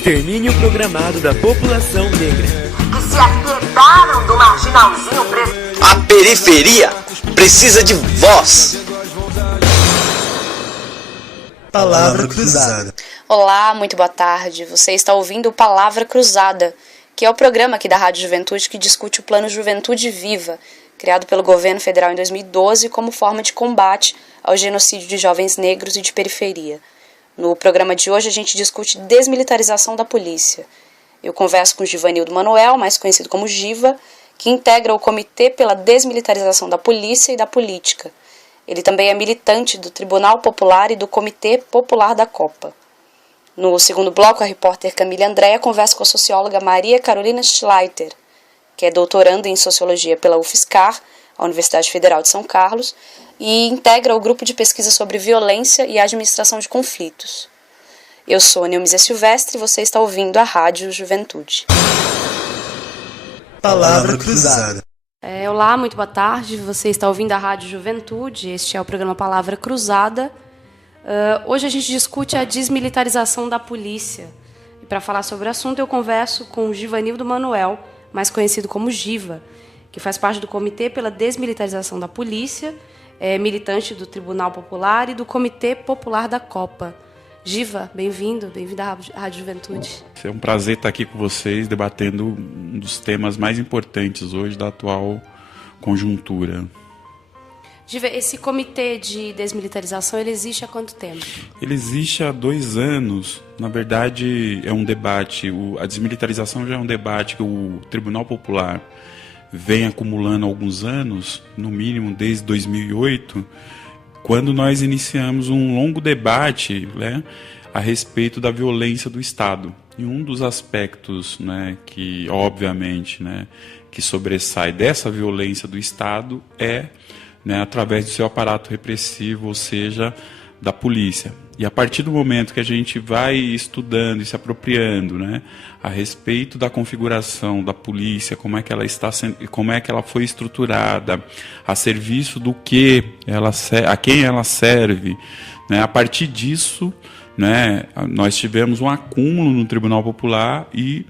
Extermínio programado da população negra. Que se aquiedaram do marginalzinho preso. A periferia precisa de voz. Palavra Cruzada. Olá, muito boa tarde. Você está ouvindo Palavra Cruzada, que é o programa aqui da Rádio Juventude que discute o Plano Juventude Viva, criado pelo governo federal em 2012 como forma de combate ao genocídio de jovens negros e de periferia. No programa de hoje a gente discute desmilitarização da polícia. Eu converso com Givanildo Manuel, mais conhecido como Giva, que integra o Comitê pela Desmilitarização da Polícia e da Política. Ele também é militante do Tribunal Popular e do Comitê Popular da Copa. No segundo bloco, a repórter Camila Andréa conversa com a socióloga Maria Carolina Schleiter, que é doutoranda em Sociologia pela UFSCar, a Universidade Federal de São Carlos, e integra o grupo de pesquisa sobre violência e administração de conflitos. Eu sou Neumísia Silvestre e você está ouvindo a Rádio Juventude. Palavra Cruzada. Olá, muito boa tarde. Você está ouvindo a Rádio Juventude. Este é o programa Palavra Cruzada. Hoje a gente discute a desmilitarização da polícia. E para falar sobre o assunto, eu converso com o Givanildo Manuel, mais conhecido como Giva, que faz parte do Comitê pela Desmilitarização da Polícia, é militante do Tribunal Popular e do Comitê Popular da Copa. Giva, bem-vindo à Rádio Juventude. É um prazer estar aqui com vocês, debatendo um dos temas mais importantes hoje da atual conjuntura. Giva, esse comitê de desmilitarização, ele existe há quanto tempo? Ele existe há 2 anos. Na verdade, é um debate. A desmilitarização já é um debate que o Tribunal Popular vem acumulando há alguns anos, no mínimo desde 2008, quando nós iniciamos um longo debate, né, a respeito da violência do Estado. E um dos aspectos, né, que, obviamente, né, que sobressai dessa violência do Estado é, né, através do seu aparato repressivo, ou seja, da polícia. E a partir do momento que a gente vai estudando e se apropriando, né, a respeito da configuração da polícia, como é que ela foi estruturada, a serviço do que a quem ela serve, né, a partir disso, né, nós tivemos um acúmulo no Tribunal Popular e,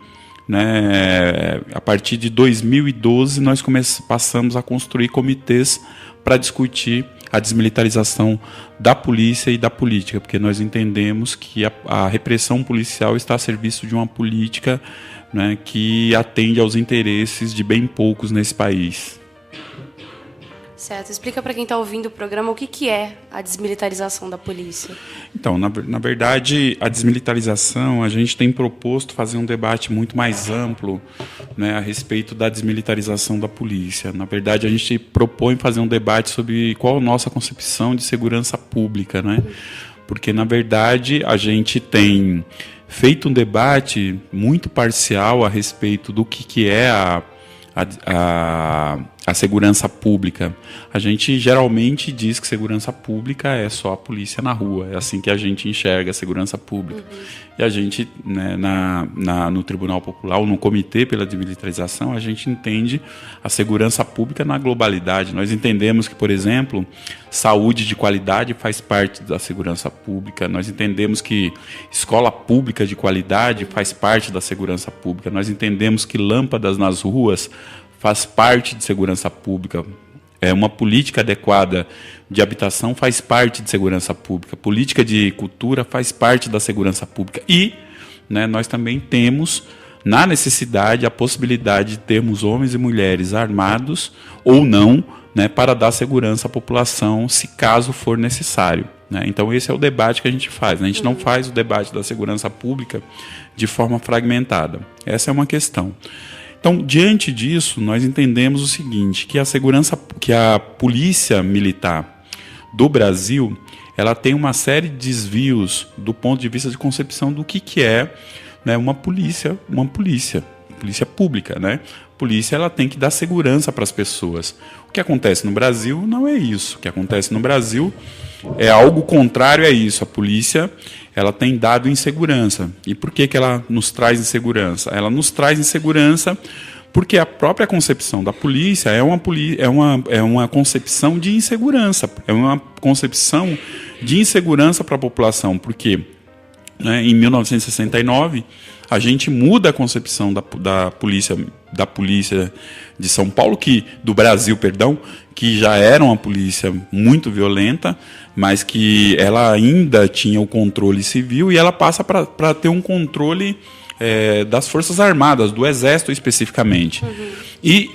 né, a partir de 2012 nós passamos a construir comitês para discutir a desmilitarização da polícia e da política, porque nós entendemos que a repressão policial está a serviço de uma política, né, que atende aos interesses de bem poucos nesse país. Certo. Explica para quem está ouvindo o programa o que é a desmilitarização da polícia. Então, na verdade, a desmilitarização, a gente tem proposto fazer um debate muito mais amplo, né, a respeito da desmilitarização da polícia. Na verdade, a gente propõe fazer um debate sobre qual a nossa concepção de segurança pública, né? Porque, na verdade, a gente tem feito um debate muito parcial a respeito do que é a segurança pública. A gente geralmente diz que segurança pública é só a polícia na rua, é assim que a gente enxerga a segurança pública. E a gente, né, no Tribunal Popular, ou no Comitê pela Desmilitarização, a gente entende a segurança pública na globalidade. Nós entendemos que, por exemplo, saúde de qualidade faz parte da segurança pública, nós entendemos que escola pública de qualidade faz parte da segurança pública, nós entendemos que lâmpadas nas ruas faz parte de segurança pública. Uma política adequada de habitação faz parte de segurança pública. Política de cultura faz parte da segurança pública. E, né, nós também temos, na necessidade, a possibilidade de termos homens e mulheres armados ou não, né, para dar segurança à população, se caso for necessário, né? Então, esse é o debate que a gente faz, né? A gente não faz o debate da segurança pública de forma fragmentada. Essa é uma questão. Então, diante disso, nós entendemos o seguinte, que a polícia militar do Brasil, ela tem uma série de desvios do ponto de vista de concepção do que é, né, uma polícia pública, né? Polícia, ela tem que dar segurança para as pessoas. O que acontece no Brasil não é isso. O que acontece no Brasil é algo contrário a isso. A polícia, ela tem dado insegurança. E por que ela nos traz insegurança? Ela nos traz insegurança porque a própria concepção da polícia é uma concepção de insegurança. É uma concepção de insegurança para a população. Porque né, em 1969, a gente muda a concepção da polícia de São Paulo, do Brasil, perdão, que já era uma polícia muito violenta, mas que ela ainda tinha o controle civil, e ela passa para ter um controle das Forças Armadas, do Exército especificamente. Uhum. E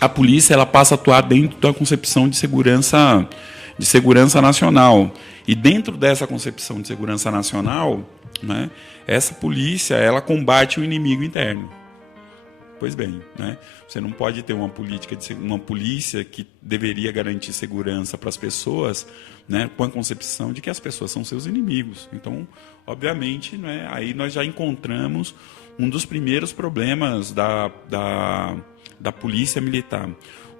a polícia ela passa a atuar dentro da concepção de segurança nacional. E dentro dessa concepção de segurança nacional, né, essa polícia ela combate o inimigo interno. Pois bem, né, você não pode ter uma polícia que deveria garantir segurança para as pessoas, né, com a concepção de que as pessoas são seus inimigos. Então, obviamente, né, aí nós já encontramos um dos primeiros problemas da polícia militar.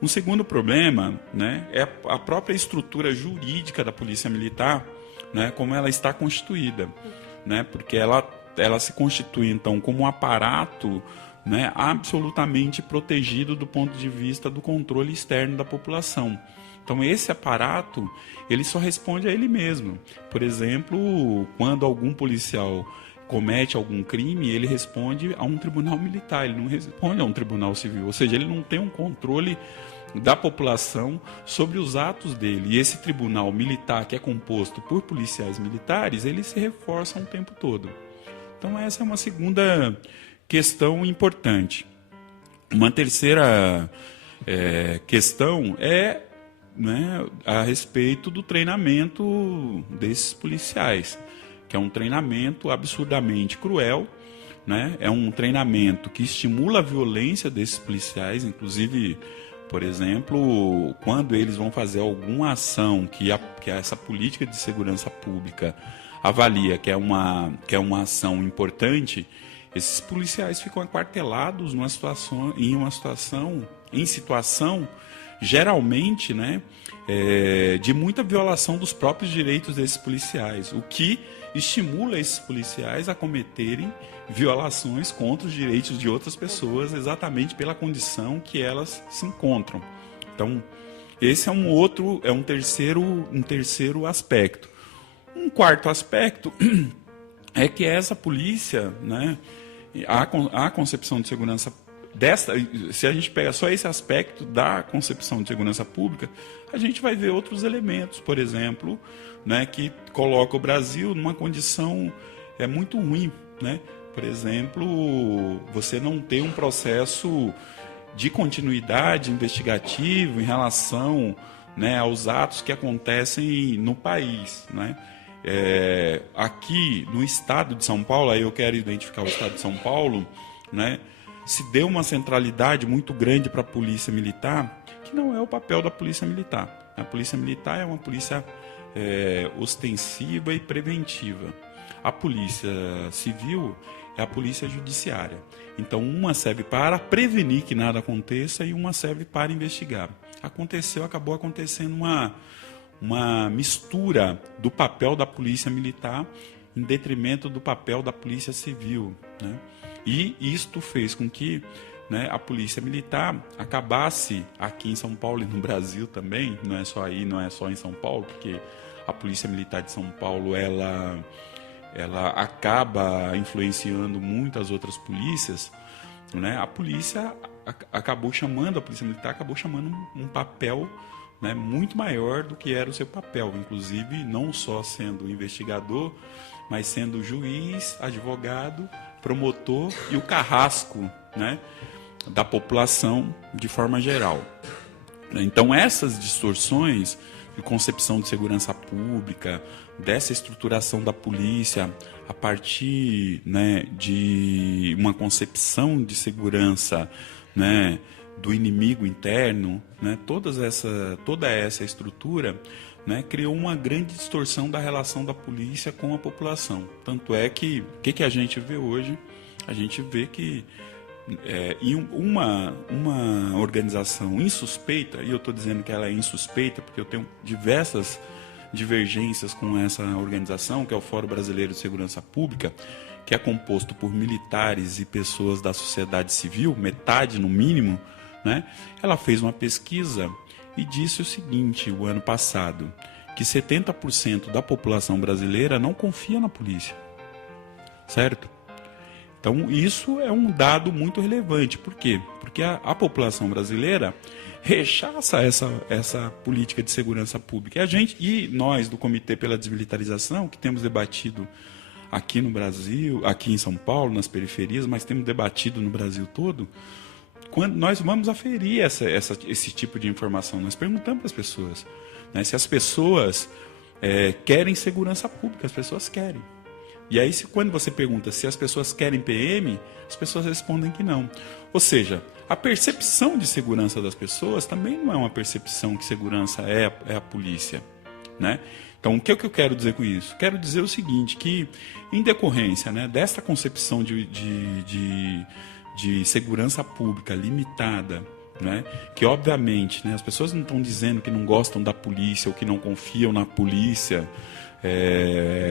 Um segundo problema, né, é a própria estrutura jurídica da polícia militar, né, como ela está constituída, né, porque ela se constitui então como um aparato, né, absolutamente protegido do ponto de vista do controle externo da população. Então esse aparato ele só responde a ele mesmo. Por exemplo, quando algum policial comete algum crime, ele responde a um tribunal militar, ele não responde a um tribunal civil, ou seja, ele não tem um controle da população sobre os atos dele. E esse tribunal militar, que é composto por policiais militares, ele se reforça o tempo todo. Então essa é uma segunda questão importante. Uma terceira questão é, né, a respeito do treinamento desses policiais, que é um treinamento absurdamente cruel, né? É um treinamento que estimula a violência desses policiais, inclusive, por exemplo, quando eles vão fazer alguma ação que essa política de segurança pública avalia que é uma ação importante, esses policiais ficam aquartelados em situação geralmente, né, de muita violação dos próprios direitos desses policiais, o que estimula esses policiais a cometerem violações contra os direitos de outras pessoas, exatamente pela condição que elas se encontram. Então, esse é um terceiro aspecto. Um quarto aspecto é que essa polícia, né, a concepção de segurança se a gente pega só esse aspecto da concepção de segurança pública, a gente vai ver outros elementos, por exemplo, né, que coloca o Brasil numa condição muito ruim, né? Por exemplo, você não tem um processo de continuidade investigativo em relação, né, aos atos que acontecem no país, né? Aqui no estado de São Paulo, aí eu quero identificar o estado de São Paulo, né, se deu uma centralidade muito grande para a polícia militar, que não é o papel da polícia militar. A polícia militar é uma polícia ostensiva e preventiva. A polícia civil é a polícia judiciária. Então, uma serve para prevenir que nada aconteça e uma serve para investigar. Acabou acontecendo uma mistura do papel da polícia militar em detrimento do papel da polícia civil, né? E isto fez com que, né, a polícia militar acabasse aqui em São Paulo e no Brasil também, não é só em São Paulo, porque a polícia militar de São Paulo ela acaba influenciando muitas outras polícias, né? A polícia militar acabou chamando um papel, né, muito maior do que era o seu papel, inclusive não só sendo investigador, mas sendo juiz, advogado, promotor e o carrasco, né, da população de forma geral. Então essas distorções de concepção de segurança pública, dessa estruturação da polícia a partir, né, de uma concepção de segurança, né, do inimigo interno, né, toda essa estrutura, né, criou uma grande distorção da relação da polícia com a população. Tanto é que o que a gente vê hoje? A gente vê que em uma organização insuspeita, e eu estou dizendo que ela é insuspeita porque eu tenho diversas divergências com essa organização, que é o Fórum Brasileiro de Segurança Pública, que é composto por militares e pessoas da sociedade civil, metade no mínimo, né? Ela fez uma pesquisa e disse o seguinte, o ano passado, que 70% da população brasileira não confia na polícia. certo? Então, isso é um dado muito relevante. Por quê? Porque a população brasileira rechaça essa política de segurança pública. E nós, do Comitê pela Desmilitarização, que temos debatido aqui no Brasil, aqui em São Paulo, nas periferias, mas temos debatido no Brasil todo, quando nós vamos aferir esse tipo de informação, nós perguntamos para as pessoas, né, se as pessoas querem segurança pública, as pessoas querem. E aí, quando você pergunta se as pessoas querem PM, as pessoas respondem que não. Ou seja, a percepção de segurança das pessoas também não é uma percepção que segurança é a polícia, né? Então, o que eu quero dizer com isso? Quero dizer o seguinte, que em decorrência, né, desta concepção de segurança pública limitada, né, que obviamente, né, as pessoas não estão dizendo que não gostam da polícia ou que não confiam na polícia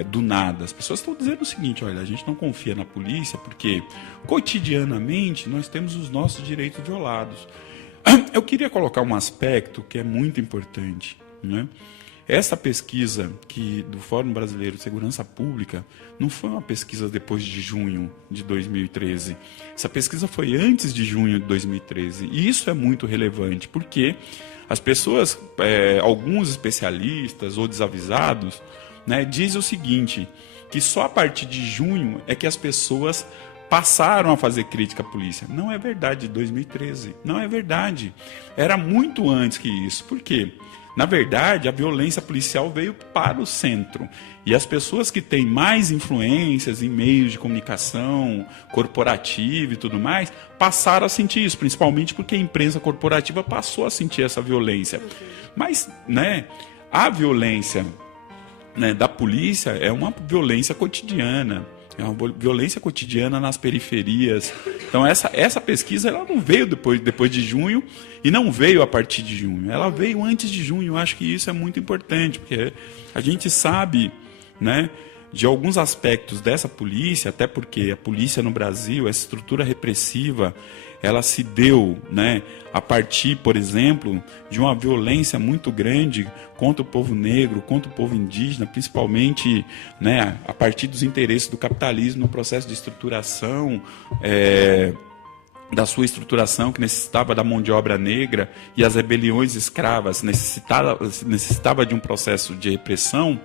do nada. As pessoas estão dizendo o seguinte: olha, a gente não confia na polícia porque cotidianamente nós temos os nossos direitos violados. Eu queria colocar um aspecto que é muito importante, né? Essa pesquisa do Fórum Brasileiro de Segurança Pública não foi uma pesquisa depois de junho de 2013. Essa pesquisa foi antes de junho de 2013. E isso é muito relevante, porque as pessoas, alguns especialistas ou desavisados, né, dizem o seguinte, que só a partir de junho é que as pessoas passaram a fazer crítica à polícia. Não é verdade, 2013. Não é verdade. Era muito antes que isso. Por quê? Na verdade, a violência policial veio para o centro. E as pessoas que têm mais influências em meios de comunicação, corporativa e tudo mais, passaram a sentir isso, principalmente porque a imprensa corporativa passou a sentir essa violência. Mas, né, a violência, né, da polícia é uma violência cotidiana. É uma violência cotidiana nas periferias. Então, essa pesquisa ela não veio depois de junho e não veio a partir de junho. Ela veio antes de junho. Eu acho que isso é muito importante, porque a gente sabe, né, de alguns aspectos dessa polícia, até porque a polícia no Brasil, essa estrutura repressiva, ela se deu, né, a partir, por exemplo, de uma violência muito grande contra o povo negro, contra o povo indígena, principalmente, né, a partir dos interesses do capitalismo no processo de estruturação, da sua estruturação, que necessitava da mão de obra negra, e as rebeliões escravas necessitava de um processo de repressão,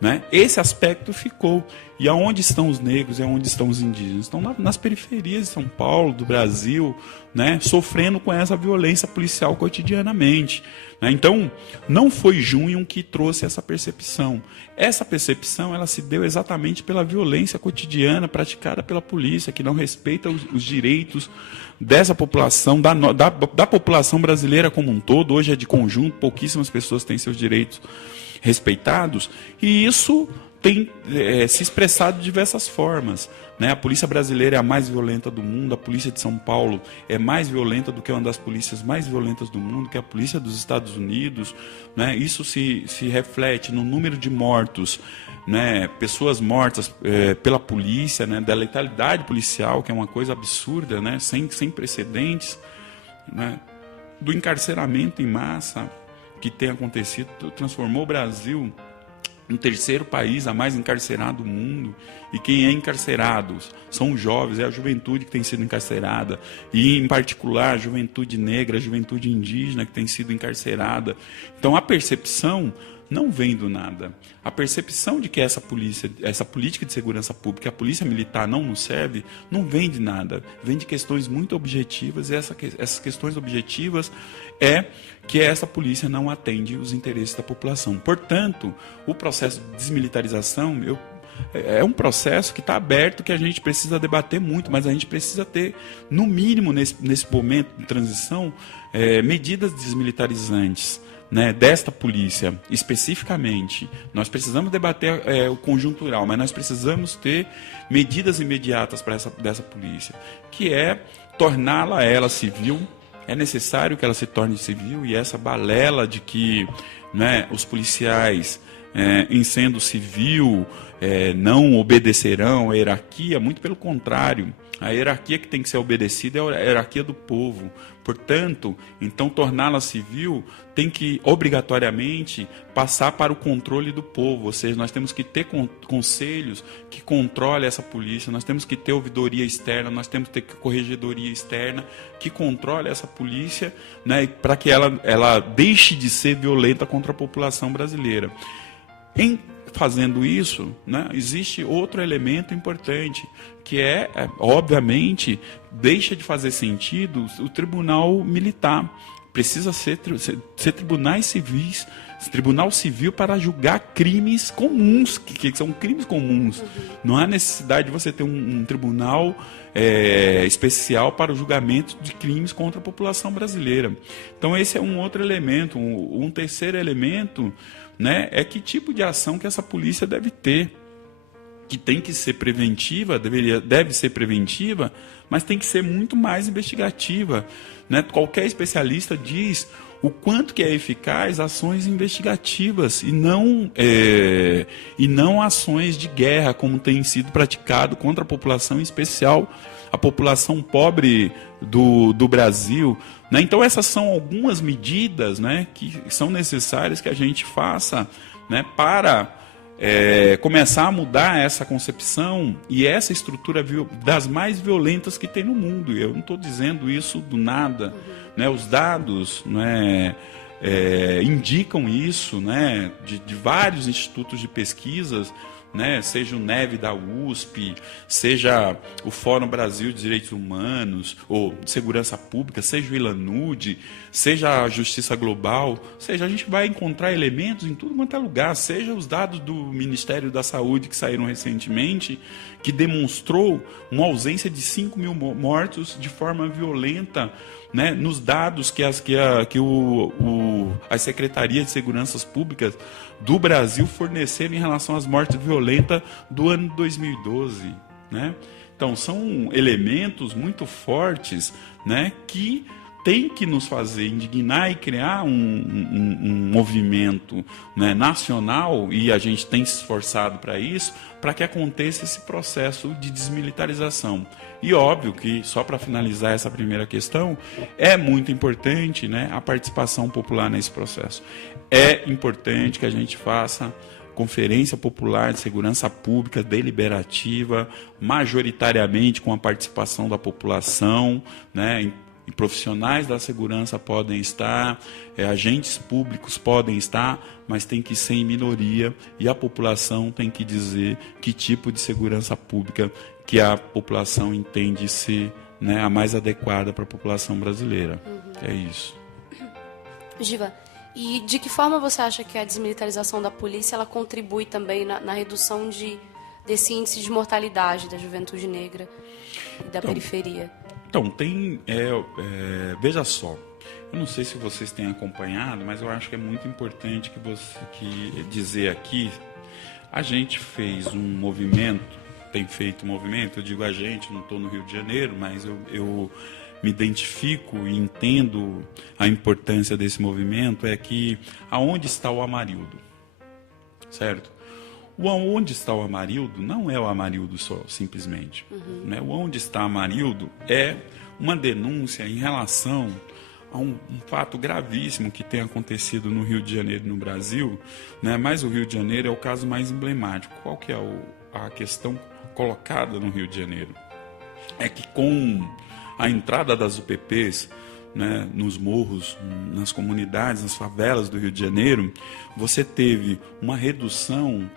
né? Esse aspecto ficou. E aonde estão os negros e aonde estão os indígenas? Estão nas periferias de São Paulo, do Brasil, né? Sofrendo com essa violência policial cotidianamente, né? Então, não foi junho que trouxe essa percepção. Essa percepção ela se deu exatamente pela violência cotidiana praticada pela polícia, que não respeita os direitos dessa população, da população brasileira como um todo. Hoje é de conjunto, pouquíssimas pessoas têm seus direitos respeitados, e isso tem se expressado de diversas formas, né? A polícia brasileira é a mais violenta do mundo, a polícia de São Paulo é mais violenta do que uma das polícias mais violentas do mundo, que é a polícia dos Estados Unidos, né? Isso se reflete no número de mortos, né? Pessoas mortas pela polícia, né? Da letalidade policial, que é uma coisa absurda, né? Sem precedentes, né? Do encarceramento em massa que tem acontecido, transformou o Brasil no terceiro país a mais encarcerado do mundo. E quem é encarcerado são os jovens, é a juventude que tem sido encarcerada, e em particular a juventude negra, a juventude indígena que tem sido encarcerada. Então a percepção não vem do nada. A percepção de que essa política de segurança pública, a polícia militar não nos serve, não vem de nada. Vem de questões muito objetivas, e essas questões objetivas é que essa polícia não atende os interesses da população. Portanto, o processo de desmilitarização é um processo que está aberto, que a gente precisa debater muito, mas a gente precisa ter, no mínimo, nesse momento de transição, medidas desmilitarizantes, né, desta polícia, especificamente. Nós precisamos debater o conjuntural, mas nós precisamos ter medidas imediatas para dessa polícia, que é torná-la ela civil. É necessário que ela se torne civil, e essa balela de que, né, os policiais em sendo civil, não obedecerão à hierarquia, muito pelo contrário. A hierarquia que tem que ser obedecida é a hierarquia do povo. Portanto, então torná-la civil tem que obrigatoriamente passar para o controle do povo, ou seja, nós temos que ter conselhos que controlem essa polícia, nós temos que ter ouvidoria externa, nós temos que ter corregedoria externa que controle essa polícia, né, para que ela deixe de ser violenta contra a população brasileira. Em fazendo isso, né, existe outro elemento importante, que obviamente, deixa de fazer sentido o tribunal militar. Precisa ser tribunais civis, tribunal civil para julgar crimes comuns, que são crimes comuns. Não há necessidade de você ter um tribunal especial para o julgamento de crimes contra a população brasileira. Então esse é um outro elemento. Um terceiro elemento, né, é que tipo de ação que essa polícia deve ter, que tem que ser preventiva, deve ser preventiva, mas tem que ser muito mais investigativa, né? Qualquer especialista diz o quanto que é eficaz ações investigativas e não ações de guerra, como tem sido praticado contra a população, em especial a população pobre do Brasil, né? Então essas são algumas medidas, né, que são necessárias que a gente faça, né, para começar a mudar essa concepção e essa estrutura das mais violentas que tem no mundo. Eu não estou dizendo isso do nada, né? Os dados, né, indicam isso, né, de vários institutos de pesquisas, né, seja o NEV da USP, seja o Fórum Brasil de Direitos Humanos, ou de Segurança Pública, seja o ILANUD, seja a Justiça Global, seja, a gente vai encontrar elementos em tudo quanto é lugar, seja os dados do Ministério da Saúde que saíram recentemente, que demonstrou uma ausência de 5 mil mortos de forma violenta, né, nos dados que as Secretarias de Seguranças Públicas do Brasil forneceram em relação às mortes violentas do ano 2012. Né? Então, são elementos muito fortes, né, que tem que nos fazer indignar e criar um movimento, né, nacional, e a gente tem se esforçado para isso, para que aconteça esse processo de desmilitarização. E óbvio que, só para finalizar essa primeira questão, é muito importante, né, a participação popular nesse processo. É importante que a gente faça Conferência Popular de Segurança Pública deliberativa, majoritariamente com a participação da população, né, e profissionais da segurança podem estar, agentes públicos podem estar, mas tem que ser em minoria, e a população tem que dizer que tipo de segurança pública que a população entende ser, né, a mais adequada para a população brasileira. É isso. Giva, e de que forma você acha que a desmilitarização da polícia ela contribui também na redução desse índice de mortalidade da juventude negra e da periferia? Então, tem... veja só, eu não sei se vocês têm acompanhado, mas eu acho que é muito importante dizer aqui, a gente fez um movimento, tem feito um movimento, eu digo a gente, não estou no Rio de Janeiro, mas eu me identifico e entendo a importância desse movimento, é que aonde está o Amarildo, certo? O aonde está o Amarildo não é o Amarildo só, simplesmente. Né? O aonde está o Amarildo é uma denúncia em relação a um fato gravíssimo que tem acontecido no Rio de Janeiro e no Brasil, né? Mas o Rio de Janeiro é o caso mais emblemático. Qual que é a questão colocada no Rio de Janeiro? É que com a entrada das UPPs, né, nos morros, nas comunidades, nas favelas do Rio de Janeiro, você teve uma redução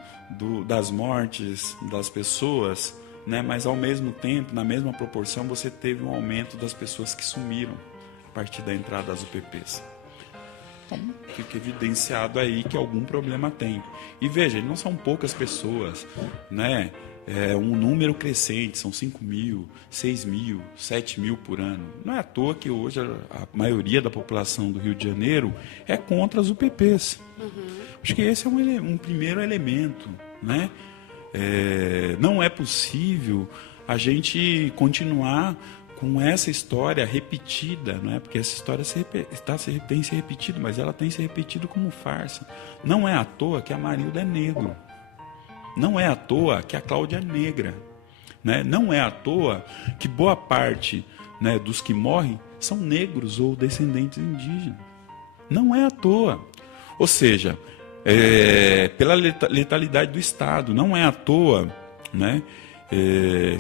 das mortes das pessoas, né, mas ao mesmo tempo, na mesma proporção, você teve um aumento das pessoas que sumiram a partir da entrada das UPPs. Então, fica evidenciado aí que algum problema tem. E veja, não são poucas pessoas, né? É um número crescente, são 5 mil, 6 mil, 7 mil por ano. Não é à toa que hoje a maioria da população do Rio de Janeiro é contra as UPPs. Acho que esse é um primeiro elemento, né? Não é possível a gente continuar com essa história repetida, não é? Porque essa história tem se repetido, mas ela tem se repetido como farsa. Não é à toa que a Marilda é negro. Não é à toa que a Cláudia é negra. Né? Não é à toa que boa parte, né, dos que morrem são negros ou descendentes indígenas. Não é à toa. Ou seja, pela letalidade do Estado. Não é à toa, né,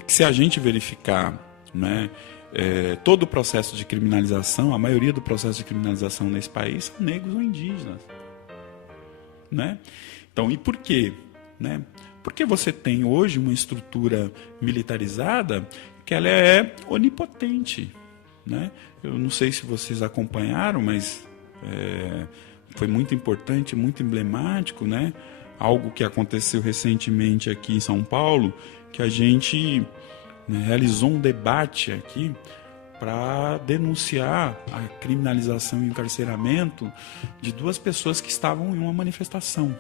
que se a gente verificar, né, todo o processo de criminalização, a maioria do processo de criminalização nesse país são negros ou indígenas. Né? Então, e por quê? Né? Porque você tem hoje uma estrutura militarizada que ela é onipotente. Né? Eu não sei se vocês acompanharam, mas foi muito importante, muito emblemático, né? Algo que aconteceu recentemente aqui em São Paulo, que a gente, né, realizou um debate aqui para denunciar a criminalização e encarceramento de 2 pessoas que estavam em uma manifestação,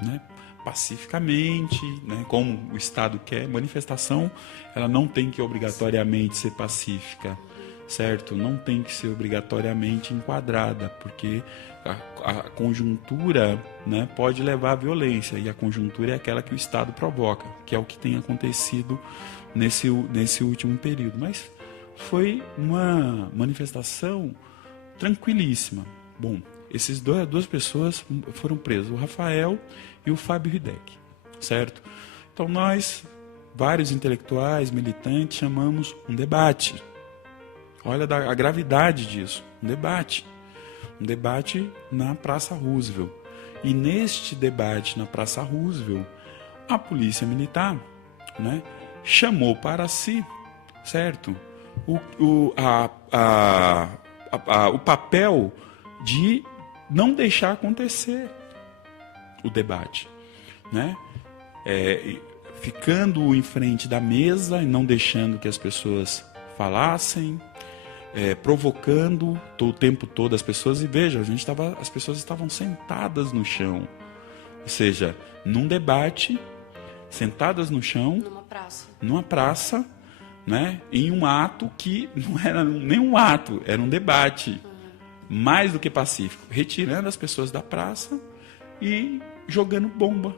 né? Pacificamente, né, como o Estado quer. Manifestação, ela não tem que obrigatoriamente ser pacífica, certo? Não tem que ser obrigatoriamente enquadrada, porque a conjuntura, né, pode levar à violência, e a conjuntura é aquela que o Estado provoca, que é o que tem acontecido nesse último período. Mas foi uma manifestação tranquilíssima. Bom, essas 2 pessoas foram presas, o Rafael e o Fábio Hideki, certo? Então nós, vários intelectuais, militantes, chamamos um debate. Olha a gravidade disso, um debate na Praça Roosevelt. E neste debate na Praça Roosevelt, a polícia militar, né, chamou para si, certo, o papel de não deixar acontecer o debate, né? Ficando em frente da mesa e não deixando que as pessoas falassem, provocando o tempo todo as pessoas. E veja, as pessoas estavam sentadas no chão, ou seja, num debate, sentadas no chão, numa praça, né? Em um ato que não era nem um ato, era um debate. Mais do que pacífico, retirando as pessoas da praça e jogando bomba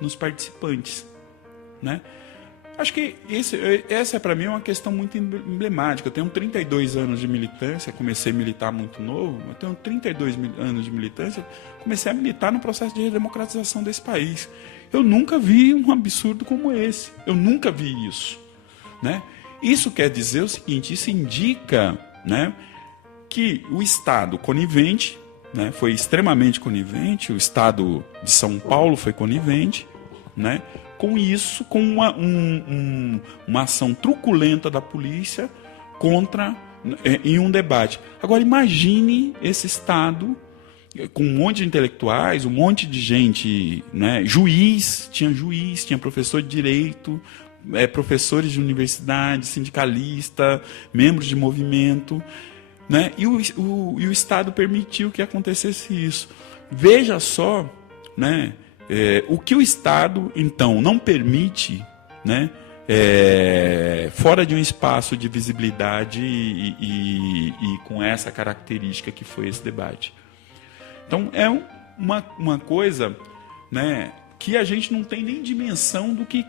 nos participantes, né? Acho que essa para mim é uma questão muito emblemática. Eu tenho 32 anos de militância, comecei a militar muito novo, eu tenho 32 anos de militância, comecei a militar no processo de redemocratização desse país. Eu nunca vi um absurdo como esse, eu nunca vi isso, né? Isso quer dizer o seguinte, isso indica, né, que o Estado conivente, né, foi extremamente conivente, o Estado de São Paulo foi conivente, né, com isso, com uma ação truculenta da polícia em um debate. Agora imagine esse Estado com um monte de intelectuais, um monte de gente, né, tinha professor de direito, professores de universidade, sindicalista, membros de movimento, né? E o Estado permitiu que acontecesse isso. Veja só, né, o que o Estado, então, não permite, né, fora de um espaço de visibilidade e com essa característica que foi esse debate. Então, é uma coisa, né, que a gente não tem nem dimensão do que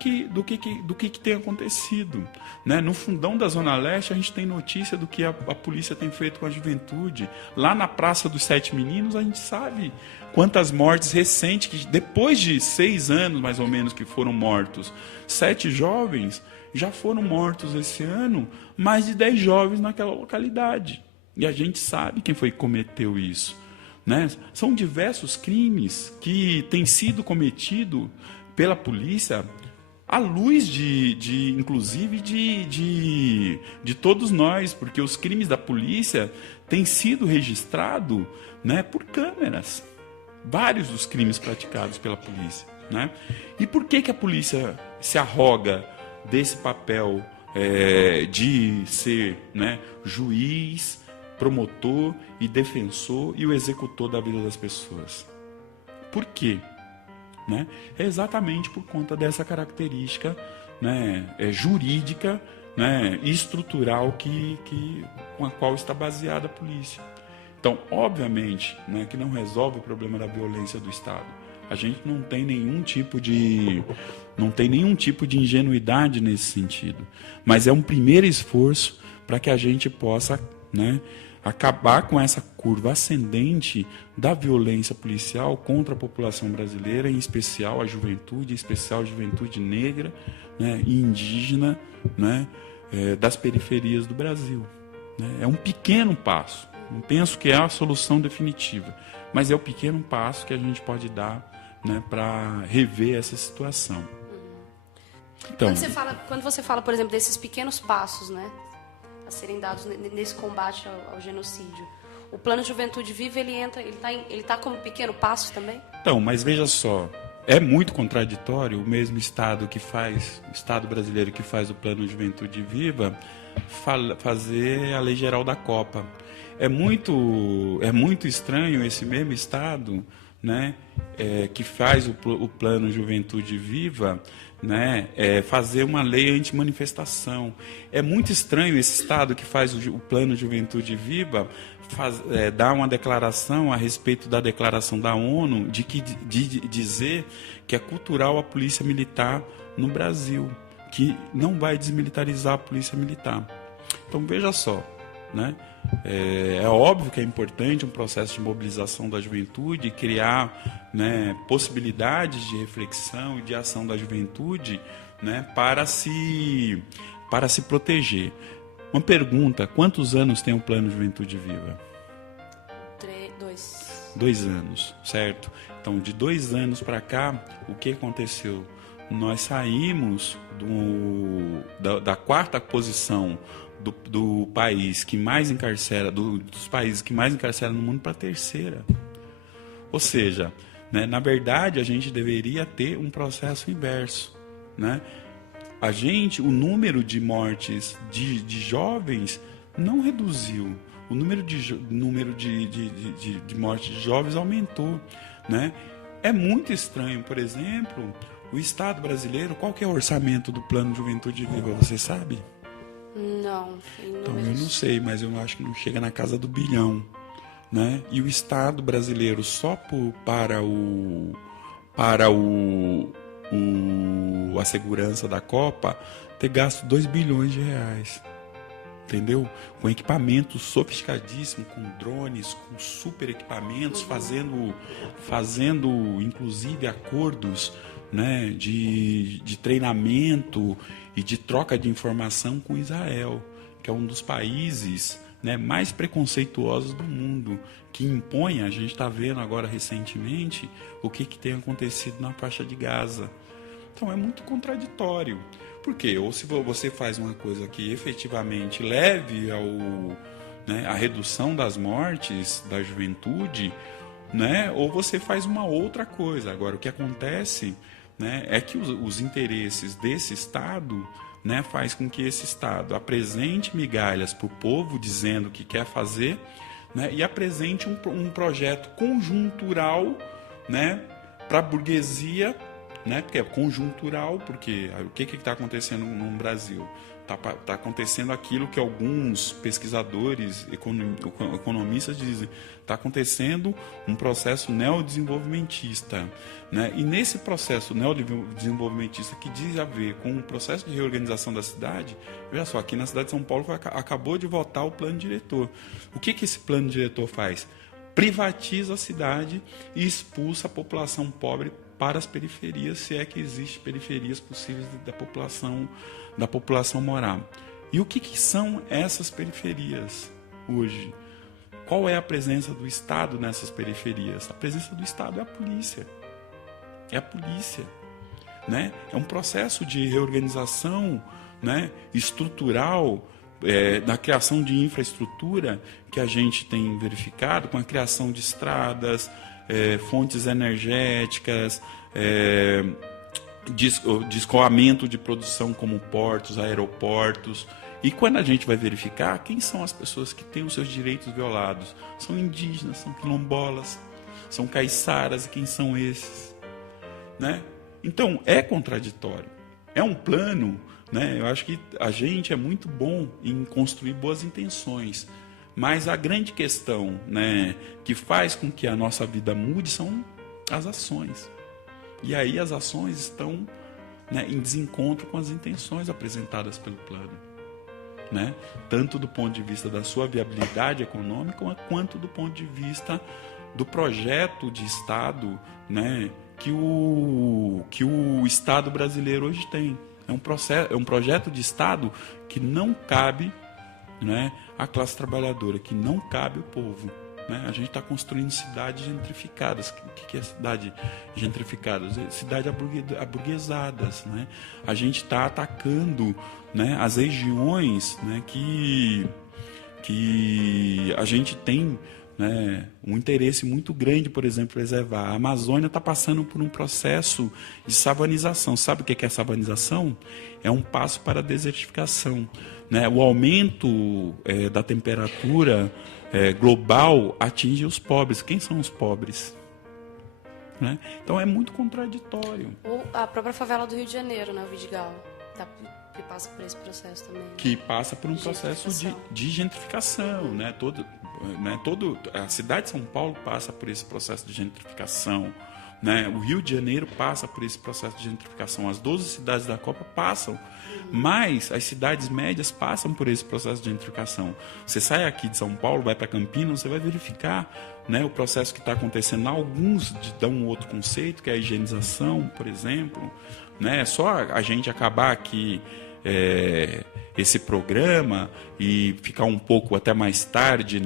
tem acontecido, né? No fundão da Zona Leste, a gente tem notícia do que a polícia tem feito com a juventude. Lá na Praça dos 7 Meninos, a gente sabe quantas mortes recentes, que depois de 6 anos, mais ou menos, que foram mortos, 7 jovens já foram mortos esse ano, mais de 10 jovens naquela localidade. E a gente sabe quem foi que cometeu isso. Né? São diversos crimes que têm sido cometidos pela polícia à luz inclusive de todos nós, porque os crimes da polícia têm sido registrados, né, por câmeras, vários dos crimes praticados pela polícia, né? E por que a polícia se arroga desse papel de ser, né, juiz, promotor e defensor e o executor da vida das pessoas? Por quê? Né? É exatamente por conta dessa característica, né, jurídica né, estrutural com a qual está baseada a polícia. Então, obviamente, né, que não resolve o problema da violência do Estado. A gente não tem nenhum tipo de ingenuidade nesse sentido. Mas é um primeiro esforço para que a gente possa, né, acabar com essa curva ascendente da violência policial contra a população brasileira, em especial a juventude, em especial a juventude negra, né, e indígena, né, das periferias do Brasil. Né? É um pequeno passo. Não penso que é a solução definitiva, mas é o pequeno passo que a gente pode dar, né, para rever essa situação. Então, quando você fala, por exemplo, desses pequenos passos, né, a serem dados nesse combate ao genocídio, o Plano Juventude Viva, ele tá como pequeno passo também? Então, mas veja só, é muito contraditório o mesmo Estado o Estado brasileiro que faz o Plano Juventude Viva, fazer a Lei Geral da Copa. É muito estranho esse mesmo Estado, né, que faz o Plano Juventude Viva, né, fazer uma lei anti-manifestação. É muito estranho esse Estado que faz o Plano Juventude Viva dar uma declaração a respeito da declaração da ONU de dizer que é cultural a polícia militar no Brasil, que não vai desmilitarizar a polícia militar. Então veja só, né? É óbvio que é importante um processo de mobilização da juventude, criar, né, possibilidades de reflexão e de ação da juventude, né, para se proteger. Uma pergunta: quantos anos tem o Plano Juventude Viva? 2 anos, certo? Então, de 2 anos para cá, o que aconteceu? Nós saímos da 4ª posição do país que mais encarcera, dos países que mais encarceram no mundo, para a 3ª. Ou seja, né, na verdade, a gente deveria ter um processo inverso, né? O número de mortes de jovens não reduziu. O número de mortes de jovens aumentou, né? É muito estranho, por exemplo, o Estado brasileiro. Qual que é o orçamento do Plano Juventude Viva, você sabe? Não. Então, eu não sei, mas eu acho que não chega na casa do bilhão, né? E o Estado brasileiro, só para a segurança da Copa, ter gasto 2 bilhões de reais. Entendeu? Com equipamentos sofisticadíssimos, com drones, com super equipamentos, fazendo inclusive acordos, né, de treinamento e de troca de informação com Israel, que é um dos países, né, mais preconceituosos do mundo, que impõe. A gente está vendo agora recentemente o que tem acontecido na faixa de Gaza. Então é muito contraditório. Por quê? Ou se você faz uma coisa que efetivamente leve à redução das mortes da juventude, né, ou você faz uma outra coisa. Agora, o que acontece, né, é que os interesses desse Estado, né, faz com que esse Estado apresente migalhas para o povo, dizendo que quer fazer, né, e apresente um projeto conjuntural, né, para a burguesia, né, porque é conjuntural, porque o que está acontecendo no Brasil? Está acontecendo aquilo que alguns pesquisadores, economistas dizem: está acontecendo um processo neodesenvolvimentista, né? E nesse processo neodesenvolvimentista, que diz a ver com o processo de reorganização da cidade, veja só, aqui na cidade de São Paulo acabou de votar o plano diretor. O que esse plano diretor faz? Privatiza a cidade e expulsa a população pobre para as periferias, se é que existem periferias possíveis da população morar. E o que são essas periferias hoje? Qual é a presença do Estado nessas periferias? A presença do Estado é a polícia. É a polícia, né? É um processo de reorganização, né, estrutural, da criação de infraestrutura que a gente tem verificado, com a criação de estradas, fontes energéticas, de escoamento de produção como portos, aeroportos. E quando a gente vai verificar, quem são as pessoas que têm os seus direitos violados? São indígenas, são quilombolas, são caiçaras. E quem são esses? Né? Então, é contraditório. É um plano, né? Eu acho que a gente é muito bom em construir boas intenções, mas a grande questão, né, que faz com que a nossa vida mude são as ações. E aí as ações estão, né, em desencontro com as intenções apresentadas pelo plano, né? Tanto do ponto de vista da sua viabilidade econômica, quanto do ponto de vista do projeto de Estado, né, que o Estado brasileiro hoje tem. É um projeto de Estado que não cabe, né, à classe trabalhadora, que não cabe ao povo. Né? A gente está construindo cidades gentrificadas. O que é cidade gentrificada? Cidades aburguesadas. Né? A gente está atacando, né, as regiões, né, que a gente tem, né, um interesse muito grande, por exemplo, preservar. A Amazônia está passando por um processo de savanização. Sabe o que é savanização? É um passo para a desertificação. Né? O aumento da temperatura global atinge os pobres. Quem são os pobres? Né? Então é muito contraditório. Ou a própria favela do Rio de Janeiro, né, o Vidigal, que passa por esse processo também. Que passa por um processo de gentrificação. Né? A cidade de São Paulo passa por esse processo de gentrificação. Né? O Rio de Janeiro passa por esse processo de gentrificação. As 12 cidades da Copa passam. Mas as cidades médias passam por esse processo de gentrificação. Você sai aqui de São Paulo, vai para Campinas, você vai verificar, né, o processo que está acontecendo. Alguns dão um outro conceito, que é a higienização, por exemplo. Né? É só a gente acabar aqui esse programa e ficar um pouco até mais tarde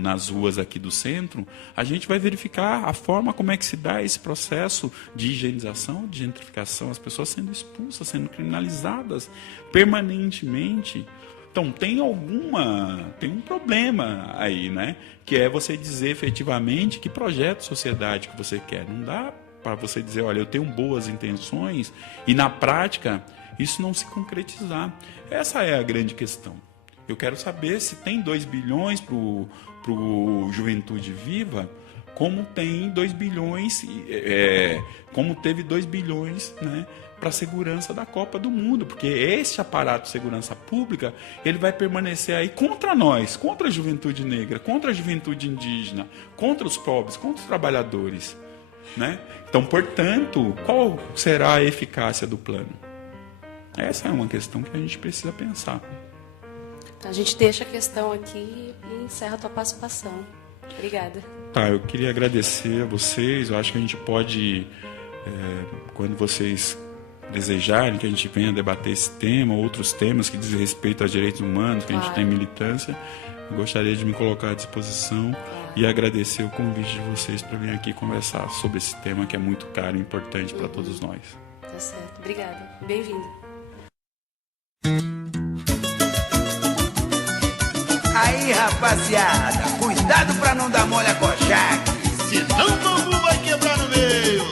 nas ruas aqui do centro, a gente vai verificar a forma como é que se dá esse processo de higienização, de gentrificação, as pessoas sendo expulsas, sendo criminalizadas permanentemente. Então tem um problema aí, né? Que é você dizer efetivamente que projeto de sociedade que você quer. Não dá para você dizer, olha, eu tenho boas intenções e na prática isso não se concretizar. Essa é a grande questão. Eu quero saber se tem 2 bilhões para o Juventude Viva, como tem 2 bilhões, como teve 2 bilhões, né, para a segurança da Copa do Mundo, porque esse aparato de segurança pública ele vai permanecer aí contra nós, contra a juventude negra, contra a juventude indígena, contra os pobres, contra os trabalhadores. Né? Então, portanto, qual será a eficácia do plano? Essa é uma questão que a gente precisa pensar. A gente deixa a questão aqui e encerra a tua participação. Obrigada. Tá, eu queria agradecer a vocês. Eu acho que a gente pode, quando vocês desejarem que a gente venha debater esse tema, outros temas que dizem respeito aos direitos humanos, que a gente tem militância, eu gostaria de me colocar à disposição e agradecer o convite de vocês para vir aqui conversar sobre esse tema que é muito caro e importante para todos nós. Tá certo. Obrigada. Bem-vindo. Aí, rapaziada, cuidado pra não dar mole a coxaque, senão o bambu vai quebrar no meio.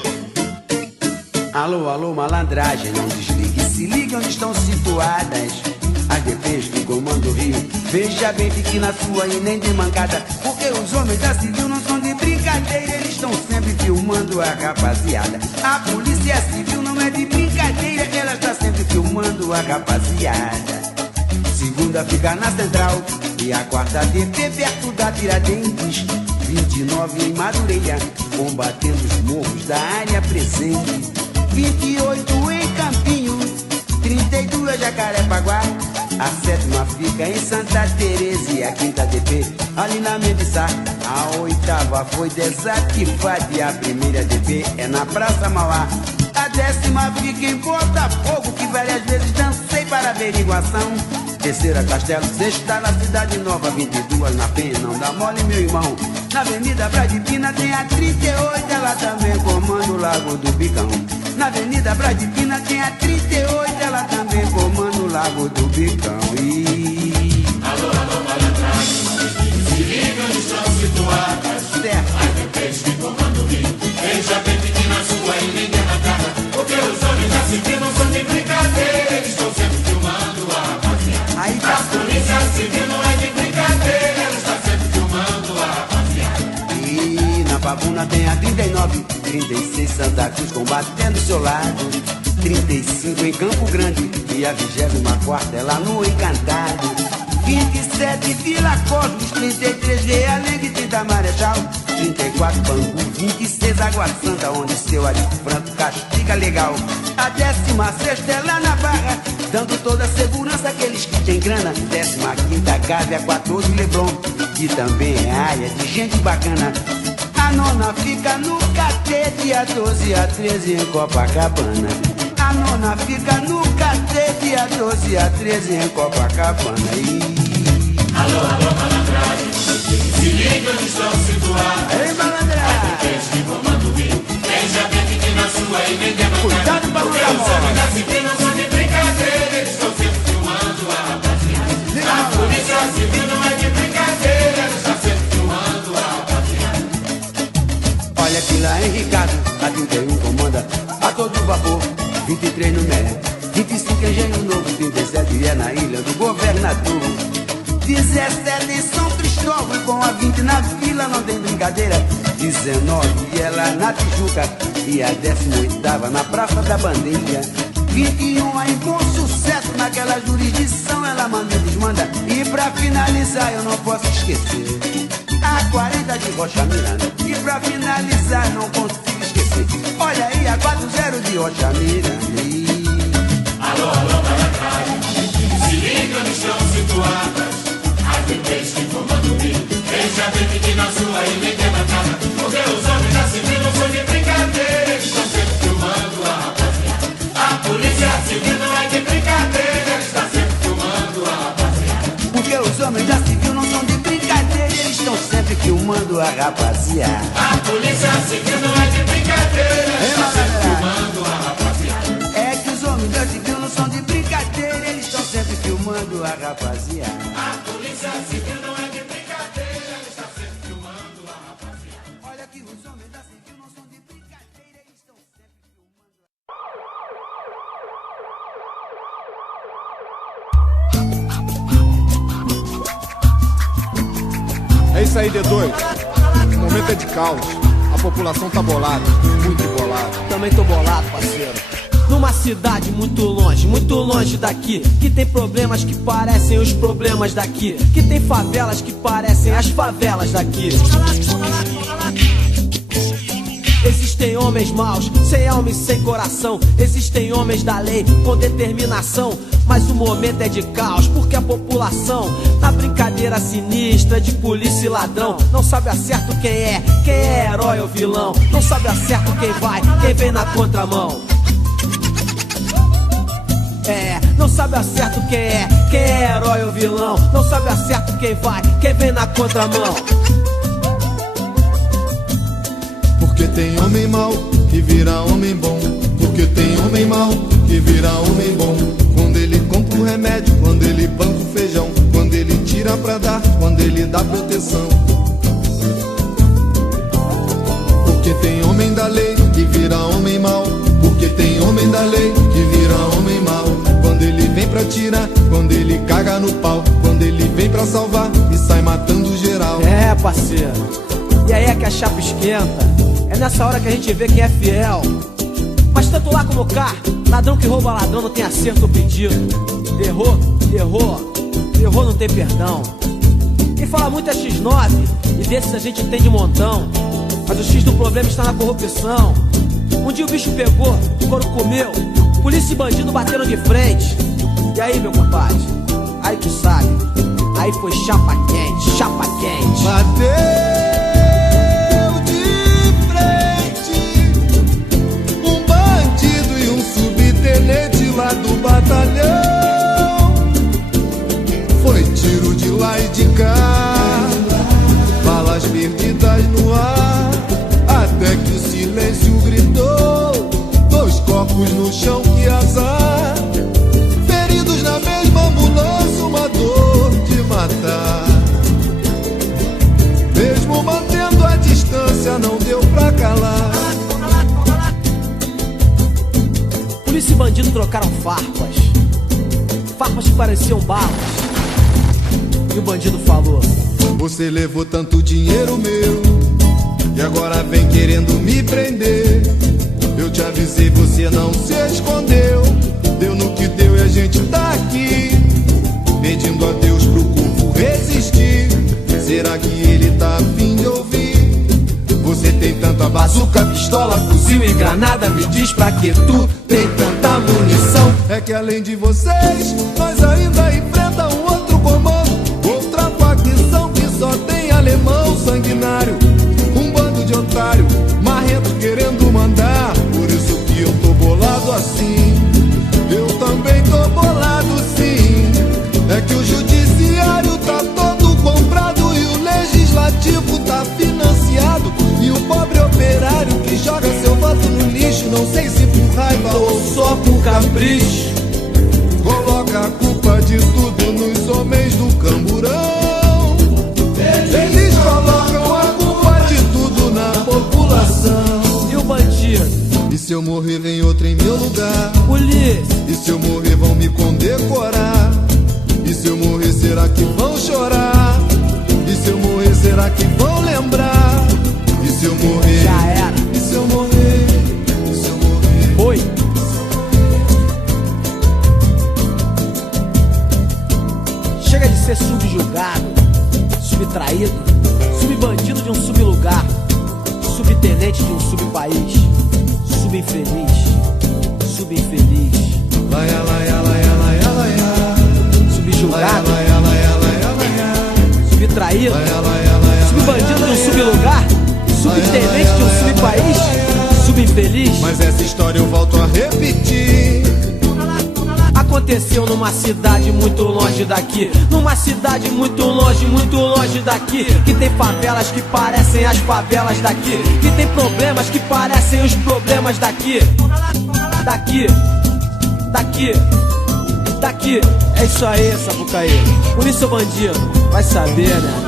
Alô, alô, malandragem, não desligue, se ligue onde estão situadas as DPs do Comando Rio. Veja bem, fique na sua e nem de mancada, porque os homens da civil não são de brincadeira, eles estão sempre filmando a rapaziada. A polícia civil não é de brincadeira, ela está sempre filmando a rapaziada. Segunda fica na Central e a quarta DP perto da Tiradentes, 29 em Madureira, combatendo os morros da área presente, 28 em Campinho, 32 Jacarepaguá, a sétima fica em Santa Teresa e a quinta DP ali na Mendissá. A oitava foi desativada e a primeira DP é na Praça Mauá. A décima fica em Botafogo, que várias vezes dancei para averiguação. Terceira Castelo, sexta na Cidade Nova, 22 na Penha, não dá mole meu irmão. Na Avenida Bradipina tem a 38, ela também comanda o Lago do Bicão. Na Avenida Bradipina tem a 38, ela também comanda o Lago do Bicão. Alô, alô, malandragem, se liga onde estão situadas certo. as DPs de Comando Rio. Veja bem, fique na sua e nem derratada, porque os homens da civil não são de brincadeira, eles estão sempre filmando a rapaziada. Aí A polícia civil não é de brincadeira, ela está sempre filmando a rapaziada. E na Pavuna tem a 39, 36 Santa Cruz combatendo seu lado. 35 em Campo Grande e a 24ª é lá no Encantado. 27 Vila Cosmos, 33 Realengue da Marechal, 34 Bangu, 26 Água Santa, onde seu Ari Franco castiga legal. A 16ª é lá na Barra, dando toda a segurança àqueles que tem grana. 15ª Gávea, 14 Leblon, que também é área de gente bacana. A 9ª fica no KT, dia 12 a 13 em Copacabana. A 9ª fica no KT, dia 12 a 13 em Copacabana. Alô, alô, malandragem, se liga onde estão situados. Ei, malandragem, As que comando o Rio, veja bem que na sua e nem demanda. cuidado pra não Porque dar os homens mole. da civil não são de brincadeira, eles estão sempre filmando a rapaziada. A polícia civil não é de brincadeira, eles estão sempre filmando a rapaziada. Olha que lá em Ricardo, a 31 comanda a todo vapor, 23 no Mé, 25 Engenho Novo, 37 é na ilha do governador, 17 em São Cristóvão, com a 20 na Vila, não tem brincadeira, 19 é lá na Tijuca e a 18ª na Praça da Bandeira, 21 em Bom Sucesso, naquela jurisdição ela manda e desmanda. E pra finalizar eu não posso esquecer a 40 de Rocha Miranda. E pra finalizar não consigo esquecer, olha aí a 40 de Rocha Miranda. Alô, alô, malandragem, se liga onde estão situadas. As bebês que comando o Rio, veja bem que na sua e nem demandada. Porque os homens da civil não são de brincadeira, eles estão sempre filmando a rapaziada. A polícia civil não é de brincadeira, eles estão sempre filmando a rapaziada. Porque os homens da civil não são de brincadeira, eles estão sempre filmando a rapaziada. A polícia civil não é de brincadeira, eles estão sempre filmando a rapaziada. É que os homens da civil não são de brincadeira, eles estão sempre filmando a rapaziada. A polícia civil não é de brincadeira, eles estão sempre filmando a rapaziada. Olha que os homens da civil não são de brincadeira, eles estão sempre filmando É isso aí, D2. O momento é de caos. A população tá bolada, muito bolada. Também tô bolado, parceiro. Numa cidade muito longe daqui, que tem problemas que parecem os problemas daqui, que tem favelas que parecem as favelas daqui. Existem homens maus, sem alma e sem coração. Existem homens da lei, com determinação. Mas o momento é de caos, porque a população, na brincadeira sinistra de polícia e ladrão, não sabe a certo quem é herói ou vilão. Não sabe a certo quem vai, quem vem na contramão. Não sabe a certo quem é herói ou vilão. Não sabe a certo quem vai, quem vem na contramão. Porque tem homem mau que vira homem bom. Porque tem homem mau que vira homem bom. Quando ele compra o remédio, quando ele banca o feijão, quando ele tira pra dar, quando ele dá proteção. Porque tem homem da lei que vira homem mau. Porque tem homem da lei que vira homem mau. Quando ele vem pra tirar, quando ele caga no pau, quando ele vem pra salvar e sai matando geral. É, parceiro, e aí é que a chapa esquenta. É nessa hora que a gente vê quem é fiel. Mas tanto lá como cá, ladrão que rouba ladrão não tem acerto ou pedido. Errou, não tem perdão. Quem fala muito é X9, e desses a gente tem de montão. Mas o X do problema está na corrupção. Um dia o bicho pegou, o couro comeu, polícia e bandido bateram de frente. E aí, meu compadre, aí tu sabe, aí foi chapa quente, chapa quente. Bateu de frente um bandido e um subtenente lá do batalhão. Foi tiro de lá e de cá, balas perdidas no ar, até que o silêncio gritou, 2 corpos no chão, que azar. Feridos na mesma ambulância, uma dor de matar. Mesmo mantendo a distância, não deu pra calar. Polícia e bandido trocaram farpas, farpas que pareciam balas. E o bandido falou: você levou tanto dinheiro meu e agora vem querendo me prender. Eu te avisei, você não se escondeu. bazuca, pistola, fuzil e granada. Me diz pra que tu tem tanta munição. É que além de vocês, nós ainda enfrenta um outro comando, outra facção que só tem alemão sanguinário. Um bando de otário, marrento querendo mandar. Por isso que eu tô bolado assim. Eu também tô bolado sim. É que o judiciário tá todo comprado e o legislativo tá financiado. E o pobre operário que joga seu voto no lixo, não sei se por raiva ou só por capricho, coloca a culpa de tudo nos homens do camburão. Eles colocam a culpa de tudo na população. E o bandido? E se eu morrer vem outro em meu lugar? Polícia. E se eu morrer vão me condecorar? E se eu morrer será que vão chorar? E se eu morrer será que vão lembrar? E se eu morrer? Já era. E se eu morrer? E se eu morrer? Oi. Chega de ser subjugado, subtraído, subbandido de um sublugar, subtenente de um subpaís, subinfeliz, subinfeliz. Laia, laia, laia, laia, laia. Subjugado, Laia, laia, laia, laia. subtraído, Laia, laia, laia, subbandido de um sublugar, subtenente de um subpaís, subinfeliz. mas essa história eu volto a repetir. Aconteceu numa cidade muito longe daqui, numa cidade muito longe daqui, que tem favelas que parecem as favelas daqui, que tem problemas que parecem os problemas daqui. Daqui, daqui, daqui. É isso aí, Sapucaí. Por isso, seu bandido, vai saber, né?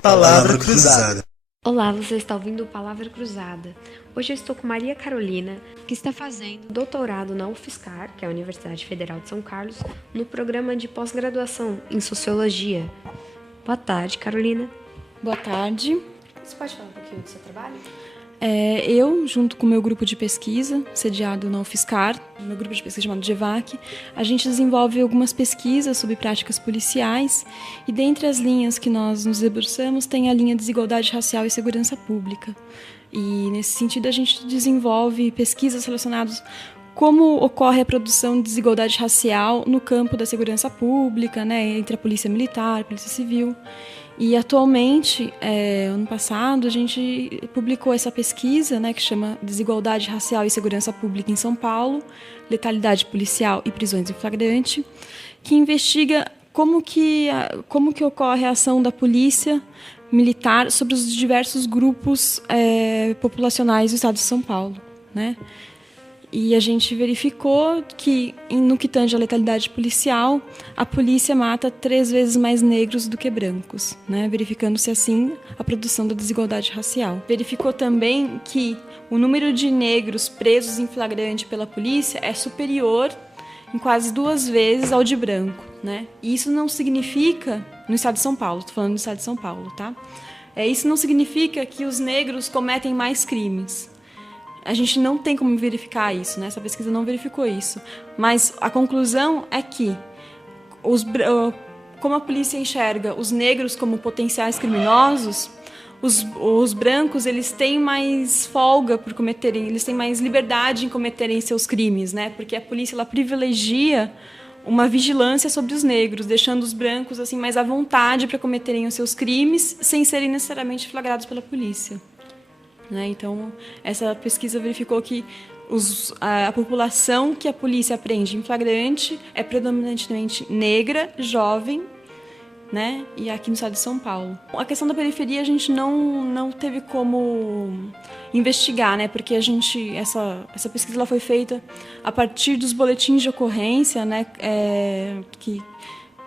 Palavra cruzada. Olá, você está ouvindo Palavra Cruzada. Hoje eu estou com Maria Carolina, que está fazendo doutorado na UFSCar, que é a Universidade Federal de São Carlos, no programa de pós-graduação em Sociologia. Boa tarde, Carolina. Boa tarde. Você pode falar um pouquinho do seu trabalho? Eu, junto com o meu grupo de pesquisa, sediado na UFSCar, meu grupo de pesquisa chamado GEVAC, a gente desenvolve algumas pesquisas sobre práticas policiais e dentre as linhas que nós nos debruçamos tem a linha Desigualdade Racial e Segurança Pública. E nesse sentido a gente desenvolve pesquisas relacionadas como ocorre a produção de desigualdade racial no campo da segurança pública, né, entre a polícia militar, a polícia civil. E atualmente, ano passado, a gente publicou essa pesquisa, né, que chama Desigualdade Racial e Segurança Pública em São Paulo, Letalidade Policial e Prisões em Flagrante, que investiga como que ocorre a ação da polícia militar sobre os diversos grupos populacionais do estado de São Paulo, né? E a gente verificou que, no que tange a letalidade policial, a polícia mata 3 vezes mais negros do que brancos, né? Verificando-se assim a produção da desigualdade racial. Verificou também que o número de negros presos em flagrante pela polícia é superior em quase 2 vezes ao de branco, né? E isso não significa, no estado de São Paulo, estou falando do estado de São Paulo, tá? Isso não significa que os negros cometem mais crimes. A gente não tem como verificar isso, né? Essa pesquisa não verificou isso. Mas a conclusão é que, como a polícia enxerga os negros como potenciais criminosos, os brancos eles têm mais folga por cometerem, eles têm mais liberdade em cometerem seus crimes, né? Porque a polícia ela privilegia uma vigilância sobre os negros, deixando os brancos assim mais à vontade para cometerem os seus crimes sem serem necessariamente flagrados pela polícia. Então, essa pesquisa verificou que a população que a polícia prende em flagrante é predominantemente negra, jovem, né? E aqui no estado de São Paulo. A questão da periferia a gente não teve como investigar, né? Porque essa pesquisa ela foi feita a partir dos boletins de ocorrência, né? Que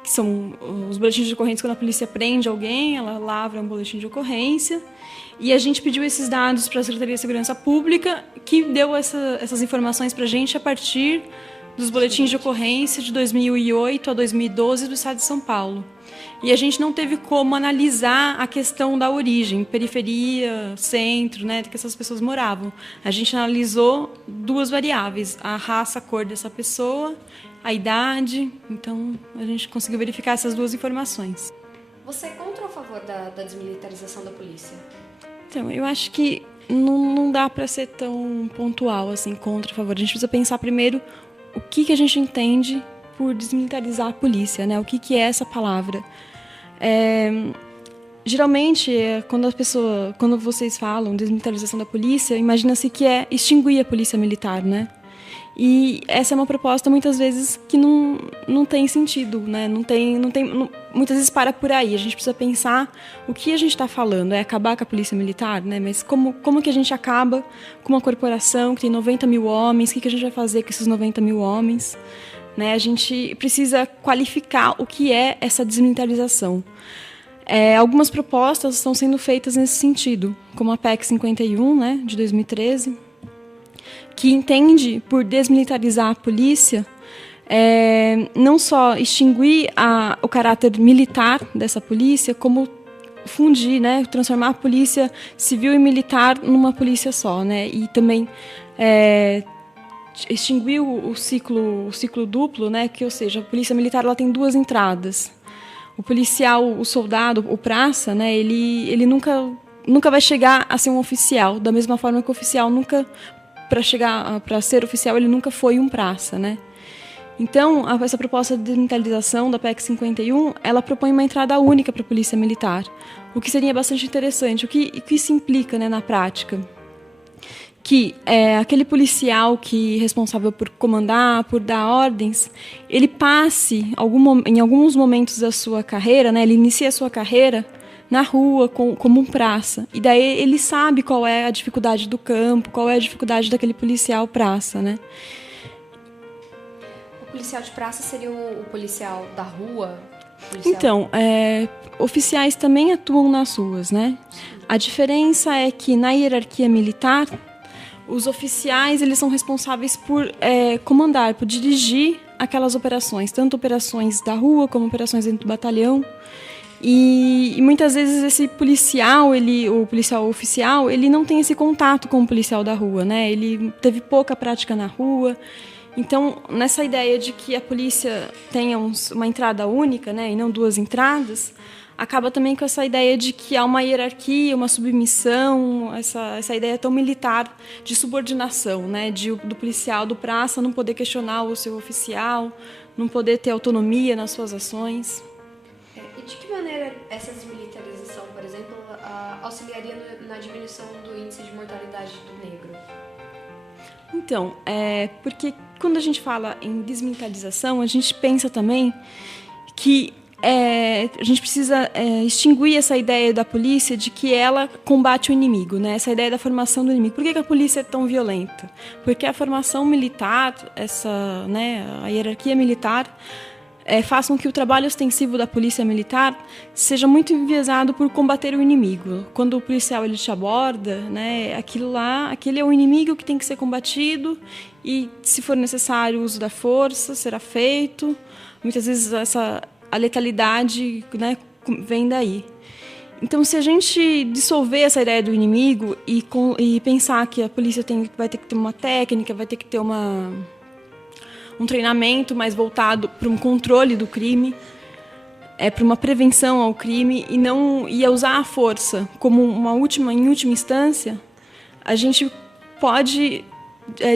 são os boletins de ocorrência quando a polícia prende alguém, ela lavra um boletim de ocorrência. E a gente pediu esses dados para a Secretaria de Segurança Pública, que deu essas informações para a gente a partir dos boletins de ocorrência de 2008 a 2012 do Estado de São Paulo. E a gente não teve como analisar a questão da origem, periferia, centro, né, que essas pessoas moravam. A gente analisou 2 variáveis, a raça, a cor dessa pessoa, a idade. Então, a gente conseguiu verificar essas 2 informações. Você é contra ou a favor da desmilitarização da polícia? Então, eu acho que não dá para ser tão pontual, assim, contra, a favor. A gente precisa pensar primeiro o que a gente entende por desmilitarizar a polícia, né? O que é essa palavra? Geralmente, quando vocês falam desmilitarização da polícia, imagina-se que é extinguir a polícia militar, né? E essa é uma proposta, muitas vezes, que não tem sentido, né? Muitas vezes para por aí. A gente precisa pensar o que a gente está falando. É acabar com a polícia militar, né? Mas como que a gente acaba com uma corporação que tem 90 mil homens? O que a gente vai fazer com esses 90 mil homens? Né? A gente precisa qualificar o que é essa desmilitarização. Algumas propostas estão sendo feitas nesse sentido, como a PEC 51, né, de 2013, que entende por desmilitarizar a polícia não só extinguir o caráter militar dessa polícia, como fundir, né, transformar a polícia civil e militar numa polícia só, né, e também extinguir o ciclo duplo, né, que, ou seja, a polícia militar ela tem 2 entradas. O policial, o soldado, o praça, né, ele nunca vai chegar a ser um oficial, da mesma forma que o oficial nunca, para ser oficial, ele nunca foi um praça, né. Então, essa proposta de desmilitarização da PEC 51, ela propõe uma entrada única para a polícia militar, o que seria bastante interessante. O que isso implica, né, na prática? Que aquele policial que é responsável por comandar, por dar ordens, ele passe, em alguns momentos da sua carreira, né, ele inicia a sua carreira na rua, como um praça. E daí ele sabe qual é a dificuldade do campo, qual é a dificuldade daquele policial praça, né? O policial de praça seria o policial da rua? Então, oficiais também atuam nas ruas, né? A diferença é que na hierarquia militar, os oficiais eles são responsáveis por comandar, por dirigir aquelas operações, tanto operações da rua como operações dentro do batalhão. E muitas vezes esse policial, o policial oficial, ele não tem esse contato com o policial da rua, né? Ele teve pouca prática na rua. Então, nessa ideia de que a polícia tenha uma entrada única, né, e não 2 entradas, acaba também com essa ideia de que há uma hierarquia, uma submissão, essa ideia tão militar de subordinação, né, do policial, do praça, não poder questionar o seu oficial, não poder ter autonomia nas suas ações. E de que maneira essa desmilitarização, por exemplo, auxiliaria na diminuição do índice de mortalidade do negro? Então, porque quando a gente fala em desmilitarização, a gente pensa também que a gente precisa extinguir essa ideia da polícia de que ela combate o inimigo, né? Essa ideia da formação do inimigo. Por que a polícia é tão violenta? Porque a formação militar, a hierarquia militar, faz com que o trabalho ostensivo da polícia militar seja muito enviesado por combater o inimigo. Quando o policial ele te aborda, né, aquele é o inimigo que tem que ser combatido e, se for necessário, o uso da força será feito. Muitas vezes a letalidade, né, vem daí. Então, se a gente dissolver essa ideia do inimigo e pensar que a polícia vai ter que ter uma técnica, vai ter que ter um treinamento mais voltado para um controle do crime, para uma prevenção ao crime, e usar a força como em última instância, a gente pode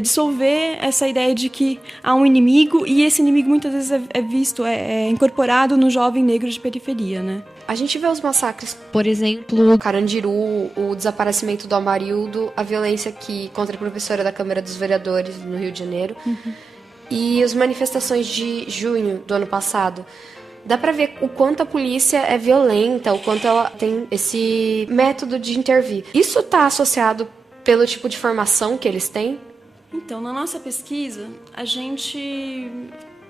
dissolver essa ideia de que há um inimigo, e esse inimigo muitas vezes é incorporado no jovem negro de periferia, né? A gente vê os massacres, por exemplo, Carandiru, o desaparecimento do Amarildo, a violência contra a professora da Câmara dos Vereadores no Rio de Janeiro, e as manifestações de junho do ano passado. Dá pra ver o quanto a polícia é violenta, o quanto ela tem esse método de intervir. Isso está associado pelo tipo de formação que eles têm? Então, na nossa pesquisa, a gente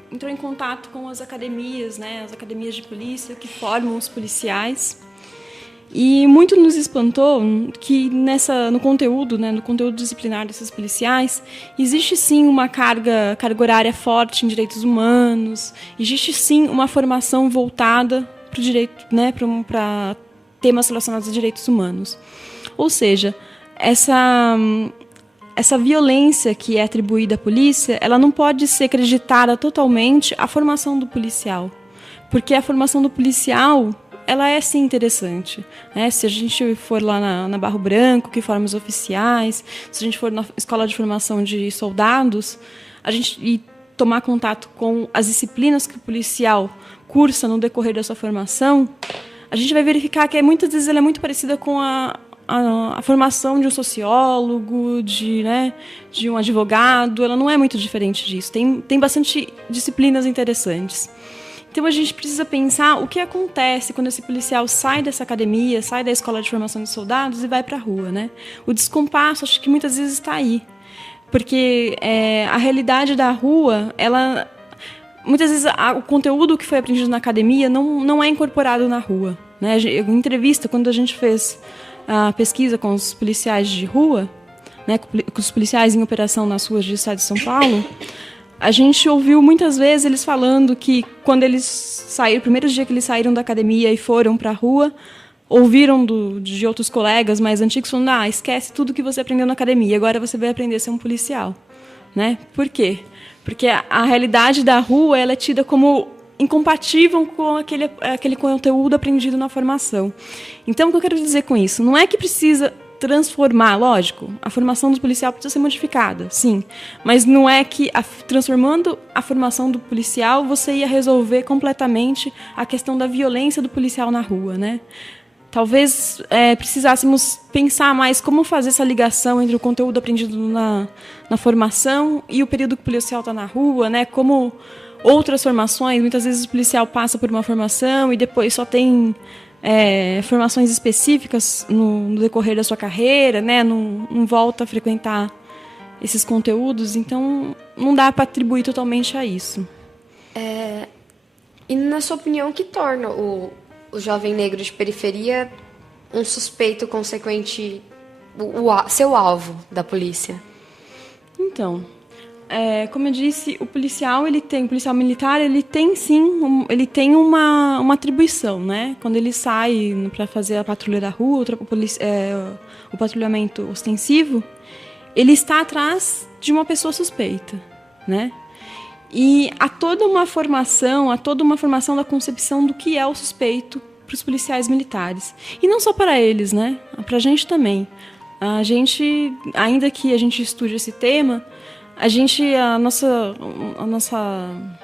entrou em contato com as academias, né, as academias de polícia que formam os policiais. E muito nos espantou que no conteúdo, né, no conteúdo disciplinar desses policiais, existe sim uma carga horária forte em direitos humanos, existe sim uma formação voltada para o direito, né, para temas relacionados a direitos humanos. Ou seja, essa violência que é atribuída à polícia, ela não pode ser acreditada totalmente à formação do policial, porque a formação do policial ela é sim interessante, né? Se a gente for lá na Barro Branco, que forma os oficiais, se a gente for na escola de formação de soldados, e tomar contato com as disciplinas que o policial cursa no decorrer da sua formação, a gente vai verificar que muitas vezes ela é muito parecida com a formação de um sociólogo, de um advogado. Ela não é muito diferente disso. Tem bastante disciplinas interessantes. Então, a gente precisa pensar o que acontece quando esse policial sai dessa academia, sai da escola de formação de soldados e vai para a rua, né? O descompasso, acho que muitas vezes está aí. Porque a realidade da rua, muitas vezes o conteúdo que foi aprendido na academia não é incorporado na rua, né? Em entrevista, quando a gente fez a pesquisa com os policiais de rua, né, com os policiais em operação nas ruas do estado de São Paulo, a gente ouviu muitas vezes eles falando que quando eles saíram, o primeiro dia que eles saíram da academia e foram para a rua, ouviram de outros colegas mais antigos falando: esquece tudo que você aprendeu na academia, agora você vai aprender a ser um policial, né? Por quê? Porque a realidade da rua ela é tida como incompatível com aquele conteúdo aprendido na formação. Então, o que eu quero dizer com isso? Não é que precisa transformar, lógico, a formação do policial precisa ser modificada, sim, mas não é que transformando a formação do policial você ia resolver completamente a questão da violência do policial na rua, né? Talvez precisássemos pensar mais como fazer essa ligação entre o conteúdo aprendido na formação e o período que o policial está na rua, né? Como outras formações, muitas vezes o policial passa por uma formação e depois só tem formações específicas no decorrer da sua carreira, né? Não volta a frequentar esses conteúdos, então não dá para atribuir totalmente a isso. E, na sua opinião, o que torna o jovem negro de periferia um suspeito consequente, seu alvo da polícia? Então, como eu disse, o policial militar, ele tem sim, ele tem uma atribuição, né? Quando ele sai para fazer a patrulha da rua, o patrulhamento ostensivo, ele está atrás de uma pessoa suspeita, né? E há toda uma formação da concepção do que é o suspeito para os policiais militares. E não só para eles, né? Para a gente também. A gente, ainda que a gente estude esse tema,